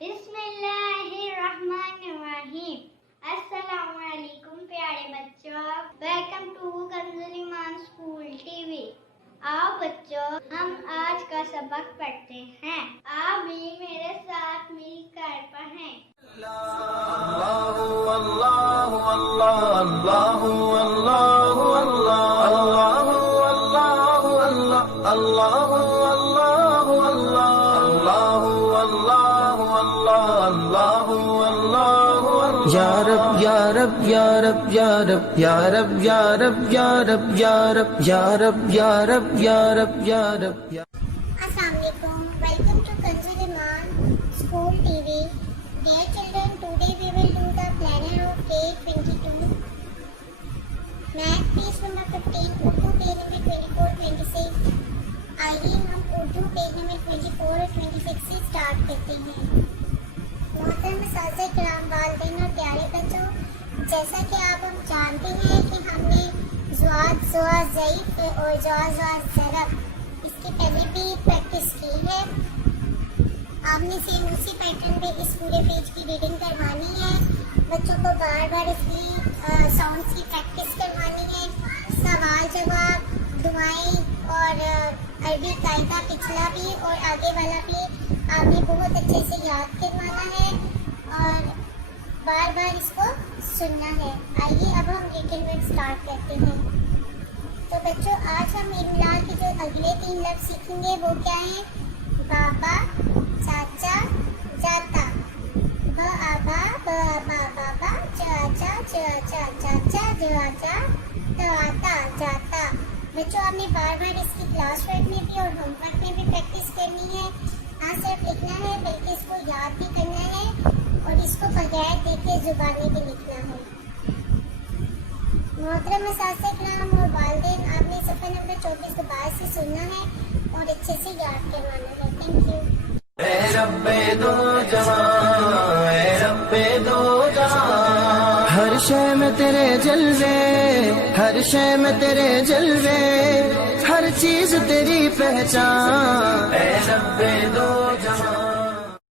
بسم اللہ الرحمن الرحیم۔ السلام علیکم پیارے بچوں، ویلکم ٹو کنز ایمان اسکول ٹی وی۔ آؤ بچوں، ہم آج کا سبق پڑھتے ہیں۔ آپ بھی میرے ساتھ مل کر پڑھیں۔ اللہ اللہ اللہ اللہ اللہ اللہ اللہ اللہ یا رب یا رب یا رب یا رب یا رب یا رب یا رب یا رب یا رب یا رب یا رب یا رب۔ السلام علیکم، welcome to Kanzul Iman school TV وی۔ Dear children, today we will do the planner of day 22۔ Math page number 15، Urdu page number 24-26۔ آئیے ہم اردو پیج نمبر 24 اور 26 سے اسٹارٹ کرتے ہیں۔ محترم اساتذہ کرام، والدین اور پیارے بچوں، جیسا کہ آپ ہم جانتے ہیں کہ ہم نے زواد ضعیف اور زواد ضرب اس کے پہلے بھی پریکٹس کی ہے۔ آپ نے سیم اسی پیٹرن پہ اس پورے پیج کی ریڈنگ کروانی ہے۔ بچوں کو بار بار اس کی ساؤنڈس کی پریکٹس کروانی ہے۔ سوال جواب، دعائیں اور عربی قاعدہ پچھلا بھی اور آگے والا بھی آپ نے بہت اچھے سے یاد کروانا ہے اور بار بار اس کو سننا ہے۔ آئیے اب ہم ریٹن ورڈ اسٹارٹ کرتے ہیں۔ تو بچوں، آج ہم املاء کے جو اگلے 3 لفظ سیکھیں گے وہ کیا ہیں؟ بابا، چاچا، جاتا۔ بابا، بابا، بابا، چاچا، چاچا، چاچا، جاتا، جاتا، جاتا۔ بچوں، آپ نے بار بار اس کی کلاس ورک میں بھی اور ہوم ورک میں بھی پریکٹس کرنی ہے۔ نہ صرف لکھنا ہے بلکہ اس کو یاد بھی کرنا ہے اور اس کو بغیر دیکھے زبانی بھی لکھنا ہے۔ محترم اساتذہ کرام اور والدین، آپ نے صفحہ نمبر 24 دوبارہ سے سننا ہے اور اچھے سے یاد کروانا ہے۔ Thank you. اے رب دو جہاں، اے رب دو جہاں، ہر شے میں تیرے جلوے، ہر شے میں تیرے جلوے، ہر چیز تیری پہچان، اے رب دو جہاں۔